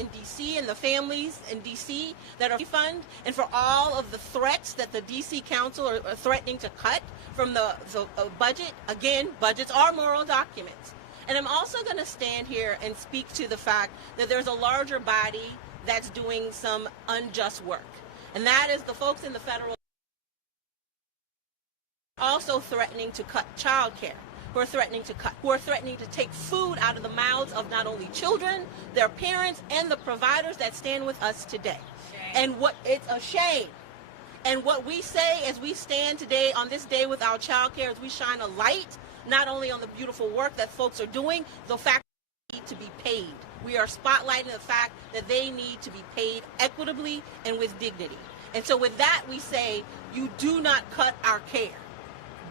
in D.C. and the families in D.C. that are fund, and for all of the threats that the D.C. Council are threatening to cut from the budget. Again, budgets are moral documents. And I'm also going to stand here and speak to the fact that there's a larger body that's doing some unjust work. And that is the folks in the federal also threatening to cut childcare, who are threatening to take food out of the mouths of not only children, their parents, and the providers that stand with us today. And it's a shame. And what we say as we stand today on this day with our childcare is we shine a light not only on the beautiful work that folks are doing, the fact that they need to be paid. We are spotlighting the fact that they need to be paid equitably and with dignity. And so with that, we say, you do not cut our care.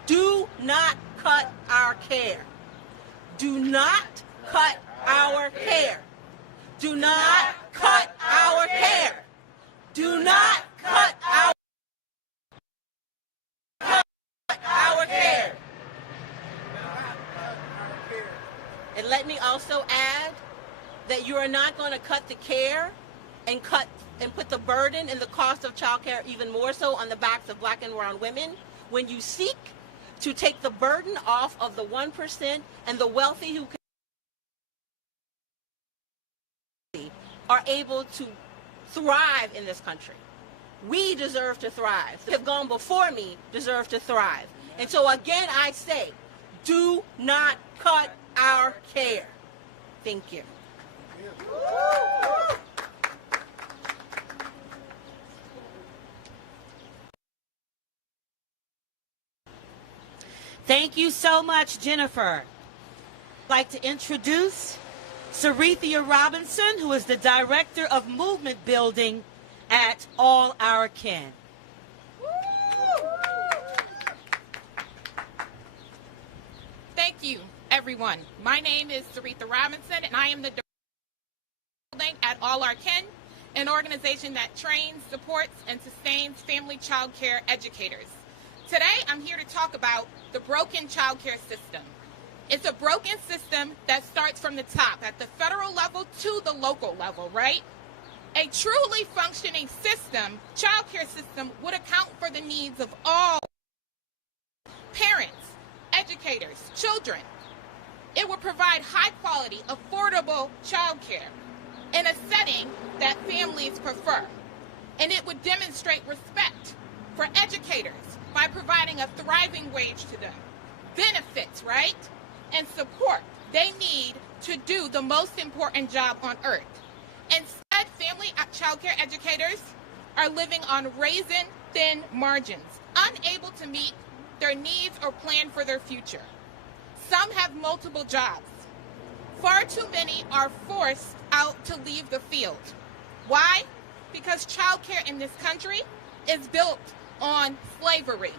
Do not cut our care. Do not cut our care. Do not cut our care. Do not cut our care. And let me also add that you are not going to cut the care and put the burden and the cost of child care even more so on the backs of Black and brown women when you seek to take the burden off of the 1% and the wealthy who are able to thrive in this country. We deserve to thrive. Who have gone before me deserve to thrive. And so again, I say, do not cut our care. Thank you. Thank you so much, Jennifer. I'd like to introduce Sarethia Robinson, who is the Director of Movement Building at All Our Kin. Thank you, everyone. My name is Sarethia Robinson, and I am the Director of Building at All Our Kin, an organization that trains, supports, and sustains family child care educators. Today, I'm here to talk about the broken child care system. It's a broken system that starts from the top, at the federal level to the local level, right? A truly functioning system, child care system, would account for the needs of all parents, educators, children. It would provide high quality, affordable child care in a setting that families prefer. And it would demonstrate respect for educators by providing a thriving wage to them, benefits, right, and support they need to do the most important job on earth. Instead, family child care educators are living on raisin-thin margins, unable to meet their needs or plan for their future. Some have multiple jobs. Far too many are forced out to leave the field. Why? Because child care in this country is built on slavery.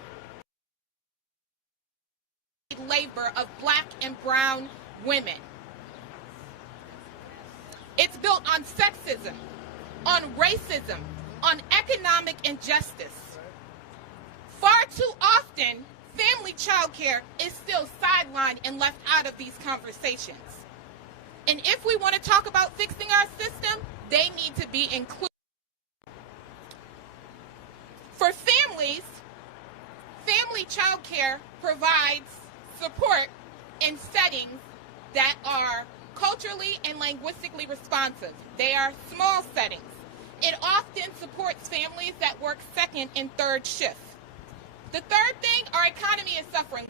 Labor of Black and brown women. It's built on sexism, on racism, on economic injustice. Far too often, family child care is still sidelined and left out of these conversations. And if we want to talk about fixing our system, they need to be included. For families, family child care provides support in settings that are culturally and linguistically responsive. They are small settings. It often supports families that work second and third shifts. The third thing, our economy is suffering.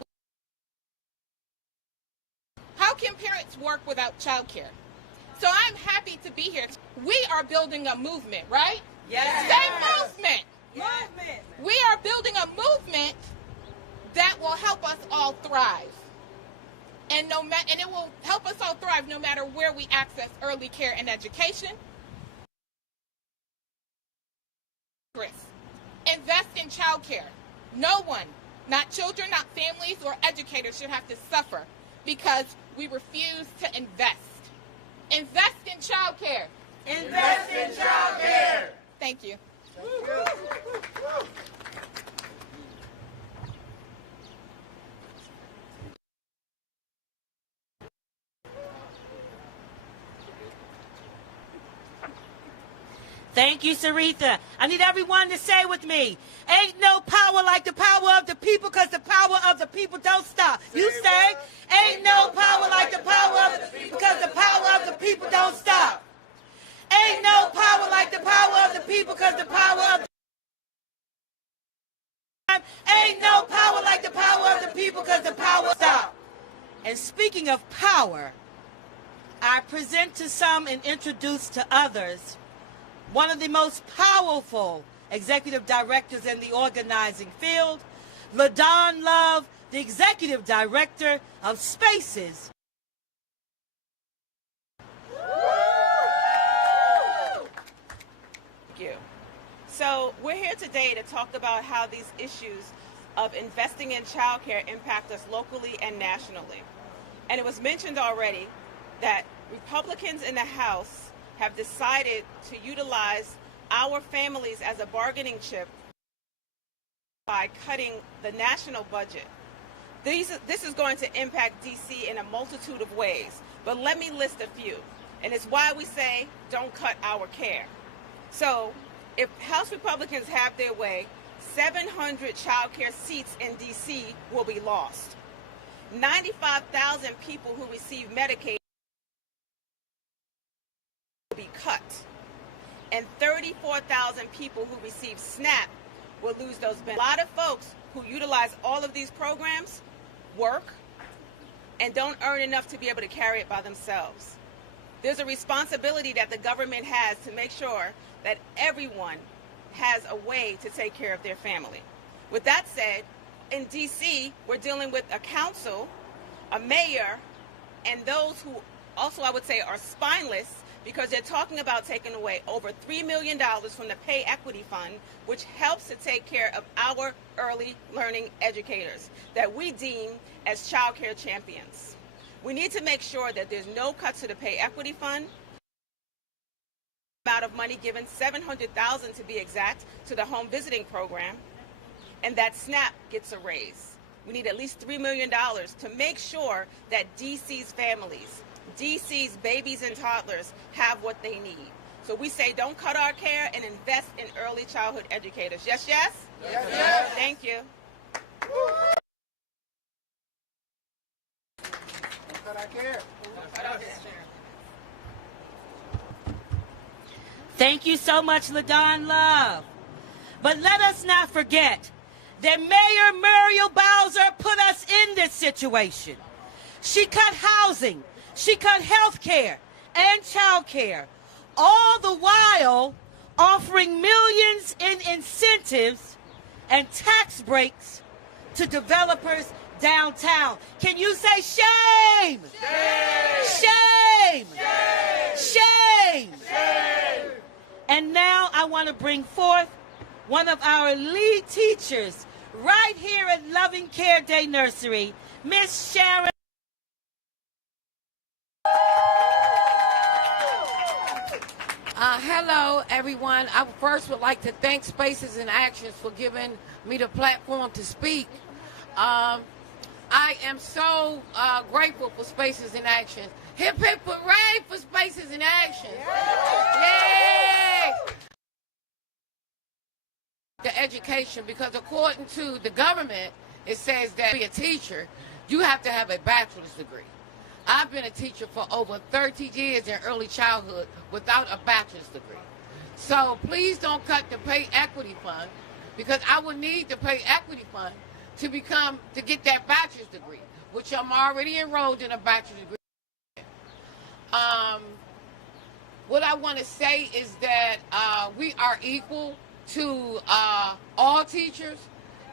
How can parents work without childcare? So I'm happy to be here. We are building a movement, right? Yes. Say movement. Yes. Movement. We are building a movement that will help us all thrive. And it will help us all thrive no matter where we access early care and education. Invest in child care. No one, not children, not families, or educators should have to suffer because we refuse to invest. Invest in child care. Invest in child care. Thank you. Thank you, Saritha. I need everyone to say with me, ain't no power like the power of the people, because the power of the people don't stop. You say, ain't no power like the power of the people, because the power of the people don't stop. Ain't no power like the power of the people, because the power of the ain't no power like the power of the people, because the power stop. And speaking of power, I present to some and introduce to others one of the most powerful executive directors in the organizing field, LaDon Love, the executive director of Spaces. Thank you. So we're here today to talk about how these issues of investing in childcare impact us locally and nationally. And it was mentioned already that Republicans in the House have decided to utilize our families as a bargaining chip by cutting the national budget. This is going to impact D.C. in a multitude of ways, but let me list a few. And it's why we say don't cut our care. So if House Republicans have their way, 700 child care seats in D.C. will be lost. 95,000 people who receive Medicaid will be cut. And 34,000 people who receive SNAP will lose those benefits. A lot of folks who utilize all of these programs work and don't earn enough to be able to carry it by themselves. There's a responsibility that the government has to make sure that everyone has a way to take care of their family. With that said, in D.C., we're dealing with a council, a mayor, and those who also, I would say, are spineless, because they're talking about taking away over $3 million from the Pay Equity Fund, which helps to take care of our early learning educators that we deem as child care champions. We need to make sure that there's no cuts to the Pay Equity Fund. Amount of money given, $700,000 to be exact, to the home visiting program, and that SNAP gets a raise. We need at least $3 million to make sure that DC's families, DC's babies and toddlers have what they need. So we say don't cut our care and invest in early childhood educators. Yes, yes? Yes, yes. Thank you. Don't cut our care. Thank you so much, LaDon Love. But let us not forget that Mayor Muriel Bowser put us in this situation. She cut housing, she cut health care and child care, all the while offering millions in incentives and tax breaks to developers downtown. Can you say shame? Shame! Shame! Shame! Shame! And now I want to bring forth one of our lead teachers right here at Loving Care Day Nursery, Miss Sharon. Hello, everyone. I first would like to thank Spaces in Actions for giving me the platform to speak. I am so grateful for Spaces in Action. Hip hip hooray for Spaces in Action. Yay! The education, because according to the government, it says that to be a teacher, you have to have a bachelor's degree. I've been a teacher for over 30 years in early childhood without a bachelor's degree. So please don't cut the Pay Equity Fund, because I would need the Pay Equity Fund to get that bachelor's degree, which I'm already enrolled in a bachelor's degree. What I want to say is that we are equal to all teachers.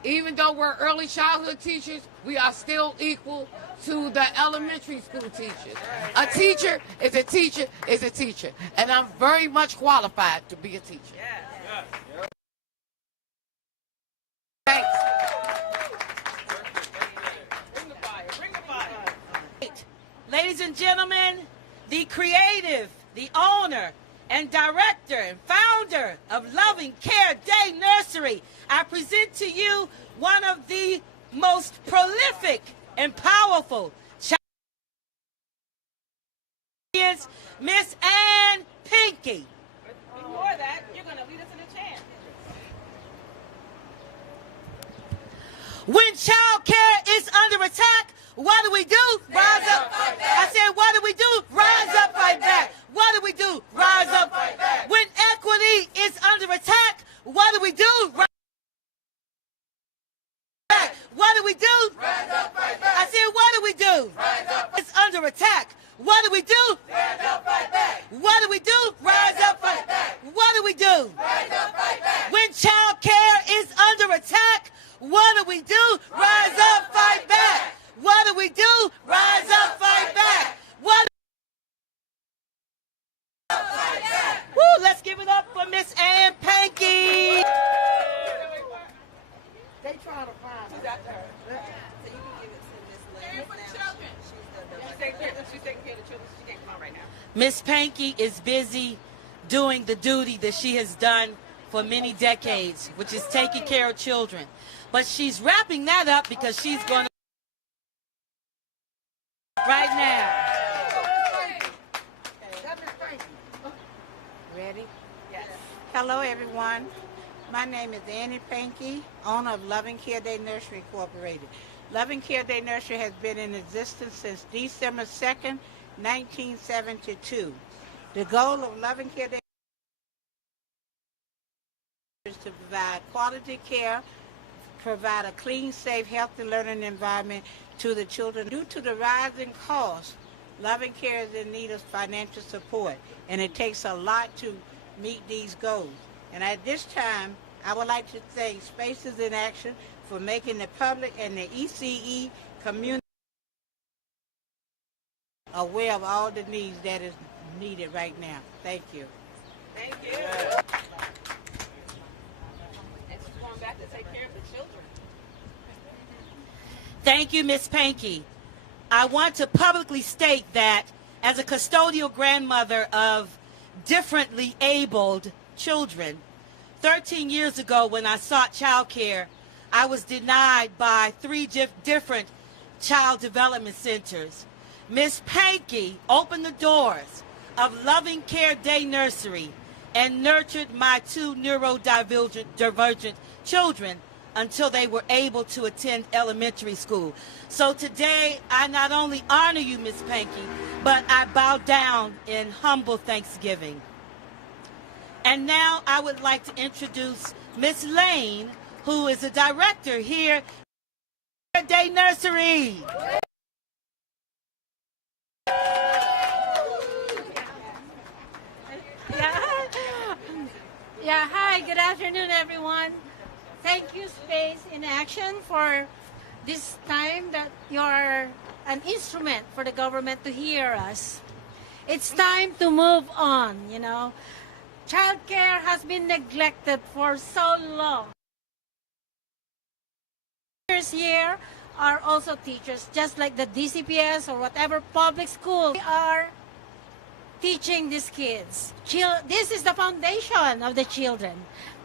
Even though we're early childhood teachers, we are still equal to the elementary school teachers. A teacher is a teacher is a teacher, and I'm very much qualified to be a teacher. Thanks. Ladies and gentlemen, the creative, the owner, and director and founder of Loving Care Day Nursery, I present to you one of the most prolific and powerful champions, Miss Ann Pinky. before that, you're going to lead us in a chant. When child care is under attack, what do we do? Rise up, fight back. I said, what do we do? Rise up, fight back. What do we do? Rise up, fight back. When equity is under attack, what do we do? Rise back. What do we do? Rise up, fight back. I said, what do we do? Rise up. It's under attack. What do we do? Stand up, fight back. What do we do? Rise up, fight back. What do we do? Rise up, fight back. When child care is under attack, what do we do? Rise up, fight back. What do we do? Rise up, fight back. What? Fight back. Woo! Let's give it up for Miss Ann Pankey. They trying to find Who's after her? So you can give it to Miss Lynn. For the children. She's taking care of the children. She can't come out right now. Miss Pankey is busy doing the duty that she has done for many decades, which is taking care of children. But she's wrapping that up because she's going to right now. Ready? Yes. Hello, everyone. My name is Annie Pankey, owner of Loving Care Day Nursery Incorporated. Loving Care Day Nursery has been in existence since December 2nd, 1972. The goal of Loving Care Day is to provide quality care, provide a clean, safe, healthy learning environment to the children. Due to the rising costs, Loving Care is in need of financial support, and it takes a lot to meet these goals. And at this time, I would like to thank Spaces in Action for making the public and the ECE community aware of all the needs that is needed right now. Thank you. Thank you. And she's going back to take care of the children. Thank you, Miss Pankey. I want to publicly state that as a custodial grandmother of differently abled children, 13 years ago when I sought child care, I was denied by 3 different child development centers. Miss Pankey opened the doors of Loving Care Day Nursery and nurtured my 2 neurodivergent children until they were able to attend elementary school. So today, I not only honor you, Miss Pankey, but I bow down in humble thanksgiving. And now I would like to introduce Miss Lane, who is a director here at Day Nursery. Hi, good afternoon, everyone. Thank you, Space in Action, for this time that you're an instrument for the government to hear us. It's time to move on, you know. Childcare has been neglected for so long. Teachers here are also teachers, just like the DCPS or whatever public school. We are teaching these kids. This is the foundation of the children,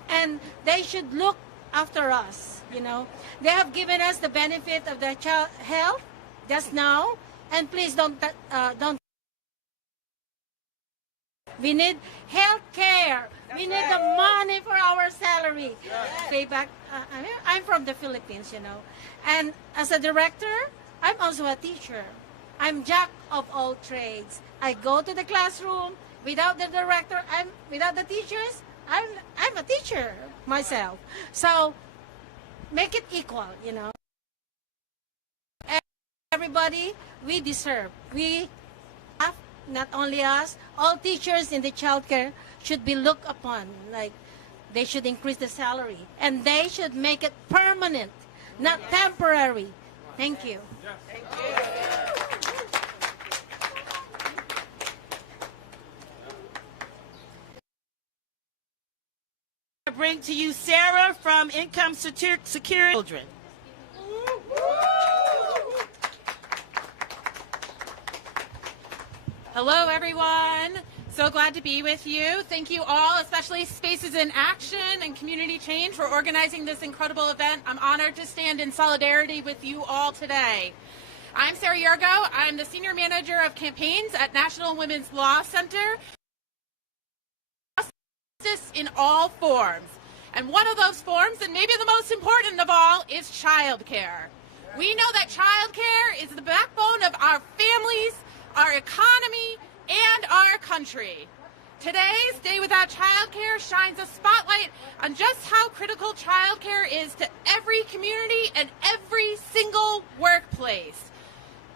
and they should look after us, you know. They have given us the benefit of the child health just now, and please don't. We need health care. We need the money for our salary. Pay back. I'm from the Philippines, you know, and as a director, I'm also a teacher. I'm jack of all trades. I go to the classroom. Without the director, without the teachers, I'm a teacher myself. So make it equal, you know. Everybody, we deserve. We have, not only us, all teachers in the childcare should be looked upon. Like, they should increase the salary, and they should make it permanent, not temporary. Thank you. Thank you. I bring to you Sarah from Income Security Children. Hello, everyone. So glad to be with you. Thank you all, especially Spaces in Action and Community Change, for organizing this incredible event. I'm honored to stand in solidarity with you all today. I'm Sarah Yergo. I'm the Senior Manager of Campaigns at National Women's Law Center. injustice in all forms. And one of those forms, and maybe the most important of all, is childcare. We know that childcare is the backbone of our families, our economy, and our country. Today's Day Without Childcare shines a spotlight on just how critical childcare is to every community and every single workplace.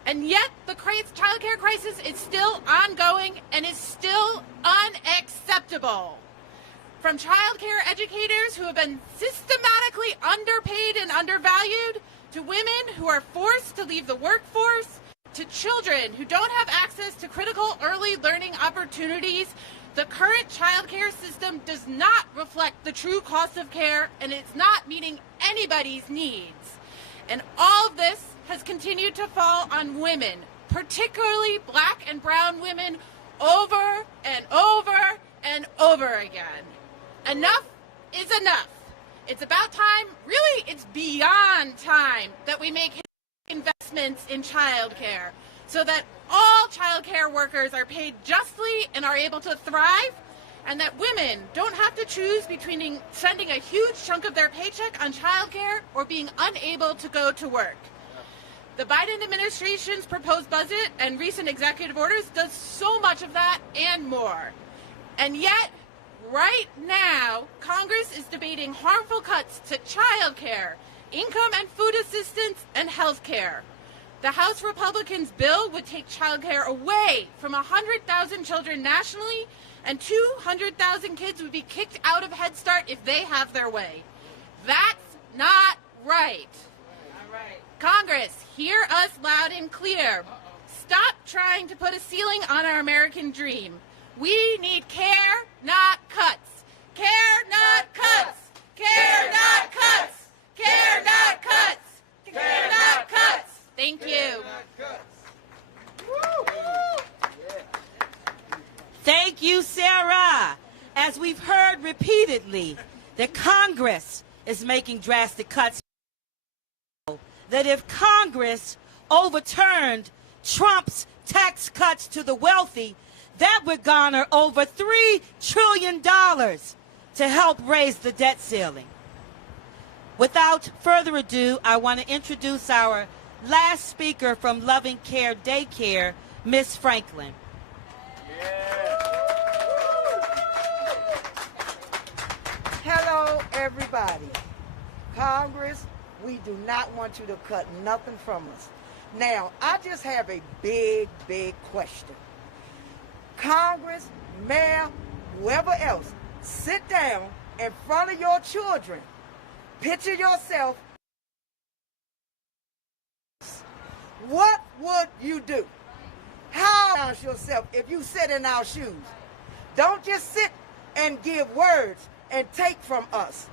And yet the childcare crisis is still ongoing and is still unacceptable. From childcare educators who have been systematically underpaid and undervalued, to women who are forced to leave the workforce, to children who don't have access to critical early learning opportunities, the current childcare system does not reflect the true cost of care, and it's not meeting anybody's needs. And all of this has continued to fall on women, particularly Black and brown women, over and over and over again. Enough is enough. It's about time, really it's beyond time, that we make investments in childcare so that all childcare workers are paid justly and are able to thrive, and that women don't have to choose between spending a huge chunk of their paycheck on childcare or being unable to go to work. The Biden administration's proposed budget and recent executive orders does so much of that and more. And yet, right now, Congress is debating harmful cuts to childcare, income and food assistance, and health care. The House Republicans' bill would take childcare away from 100,000 children nationally, and 200,000 kids would be kicked out of Head Start if they have their way. That's not right. Congress, hear us loud and clear. Stop trying to put a ceiling on our American dream. We need care, not cuts. Care, not cuts. Care, not cuts. Care, not cuts. Care, not cuts. Thank you. Thank you, Sarah. As we've heard repeatedly, that Congress is making drastic cuts. That if Congress overturned Trump's tax cuts to the wealthy, that would garner over $3 trillion to help raise the debt ceiling. Without further ado, I want to introduce our last speaker from Loving Care Daycare, Miss Franklin. Hello, everybody. Congress, we do not want you to cut nothing from us. Now, I just have a big, big question. Congress, mayor, whoever else, sit down in front of your children. Picture yourself. What would you do? How ask yourself if you sit in our shoes? Don't just sit and give words and take from us.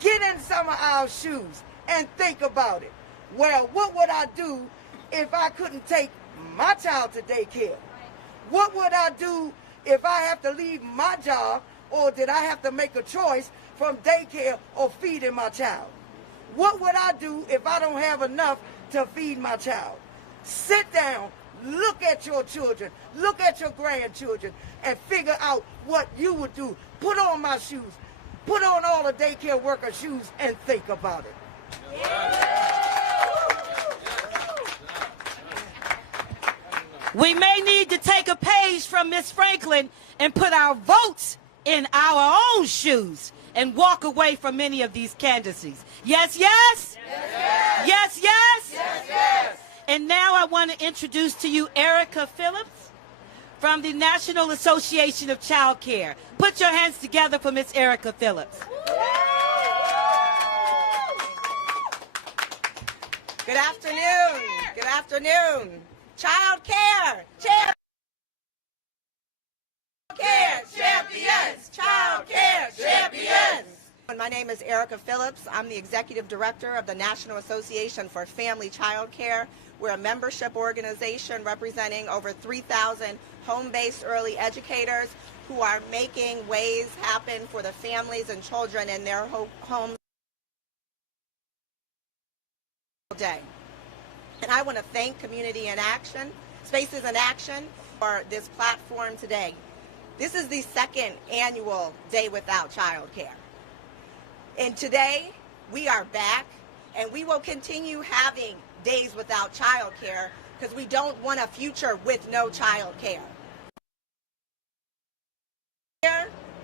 Get in some of our shoes and think about it. Well, what would I do if I couldn't take my child to daycare? What would I do if I have to leave my job, or did I have to make a choice from daycare or feeding my child? What would I do if I don't have enough to feed my child? Sit down, look at your children, look at your grandchildren, and figure out what you would do. Put on my shoes, put on all the daycare workers' shoes, and think about it. We may need to take a page from Miss Franklin and put our votes in our own shoes and walk away from many of these candidacies. Yes, yes? Yes, yes? Yes, yes? Yes. And now I want to introduce to you Erica Phillips from the National Association of Childcare. Put your hands together for Miss Erica Phillips. Good afternoon. Good afternoon. Childcare. Childcare champions. Childcare champions. My name is Erica Phillips. I'm the Executive Director of the National Association for Family Childcare. We're a membership organization representing over 3,000 home-based early educators who are making ways happen for the families and children in their homes day. And I want to thank Community in Action, Spaces in Action, for this platform today. This is the second annual Day Without Childcare. And today, we are back, and we will continue having days without childcare because we don't want a future with no childcare.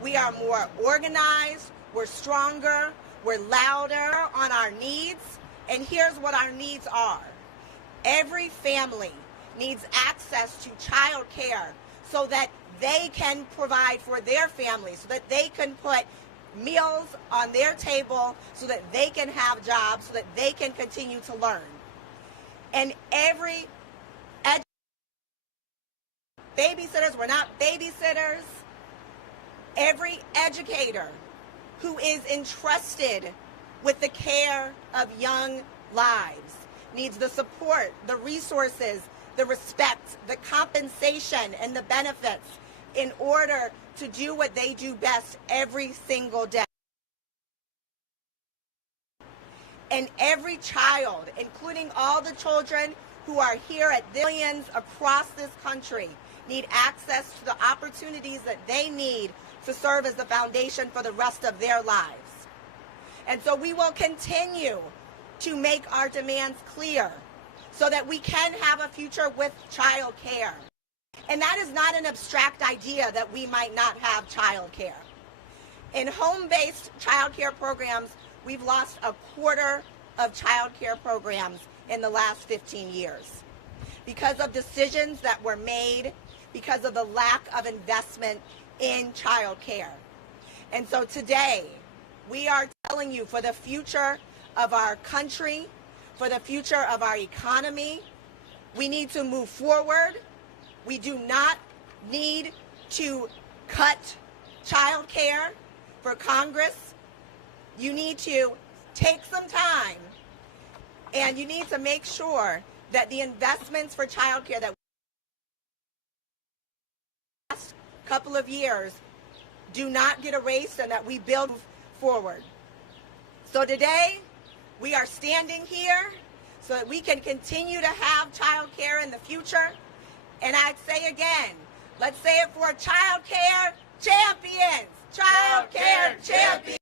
We are more organized, we're stronger, we're louder on our needs, and here's what our needs are. Every family needs access to childcare so that they can provide for their family, so that they can put meals on their table, so that they can have jobs, so that they can continue to learn. And every babysitters, we're not babysitters, every educator who is entrusted with the care of young lives needs the support, the resources, the respect, the compensation, and the benefits in order to do what they do best every single day. And every child, including all the children who are here at millions across this country, need access to the opportunities that they need to serve as the foundation for the rest of their lives. And so we will continue to make our demands clear so that we can have a future with child care. And that is not an abstract idea that we might not have child care. In home-based child care programs, we've lost a quarter of child care programs in the last 15 years because of decisions that were made, because of the lack of investment in child care. And so today, we are telling you, for the future of our country, for the future of our economy, we need to move forward. We do not need to cut child care for Congress. You need to take some time, and you need to make sure that the investments for child care that last couple of years do not get erased and that we build forward. So today, we are standing here so that we can continue to have child care in the future. And I'd say again, let's say it for child care champions. Child care champions.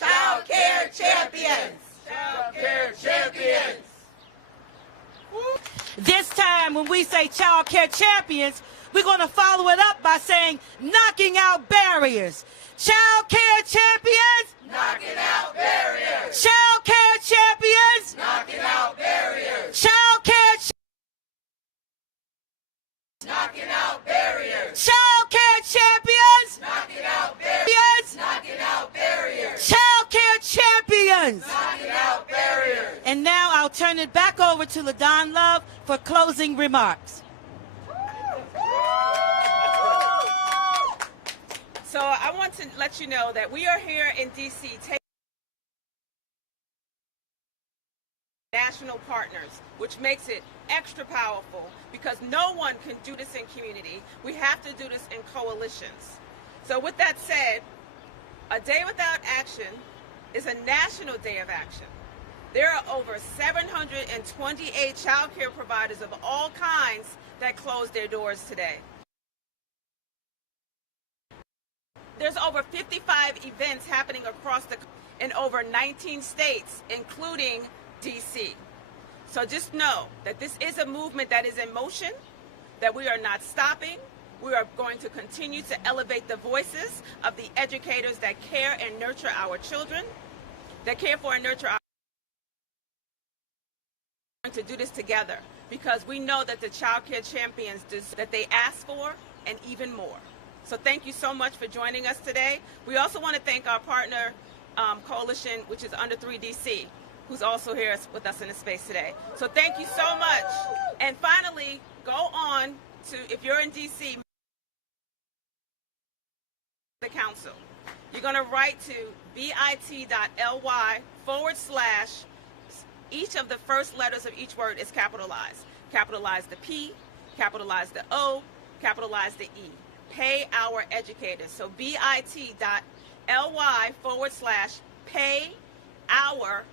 Child care champions. Child care champions. This time when we say child care champions, we're going to follow it up by saying knocking out barriers. Child care champions. Knocking out barriers. Child care champions. Knocking out barriers. Child care Knocking out barriers. Child care champions. Knocking out barriers. Knocking out barriers. Child care champions. Knocking out barriers. And now I'll turn it back over to LaDon Love for closing remarks. So I want to let you know that we are here in D.C. taking national partners, which makes it extra powerful because no one can do this in community. We have to do this in coalitions. So with that said, a day without action is a national day of action. There are over 728 child care providers of all kinds that closed their doors today. There's over 55 events happening across in over 19 states, including DC. So just know that this is a movement that is in motion, that we are not stopping. We are going to continue to elevate the voices of the educators that care and nurture our children, that care for and nurture our children, to do this together because we know that the child care champions that they ask for and even more. So thank you so much for joining us today. We also want to thank our partner coalition, which is Under 3DC, who's also here with us in the space today. So thank you so much. And finally, go on to, if you're in DC, the council. You're going to write to bit.ly/ each of the first letters of each word is capitalized. Capitalize the P, capitalize the O, capitalize the E. Pay our educators. So bit.ly/ pay our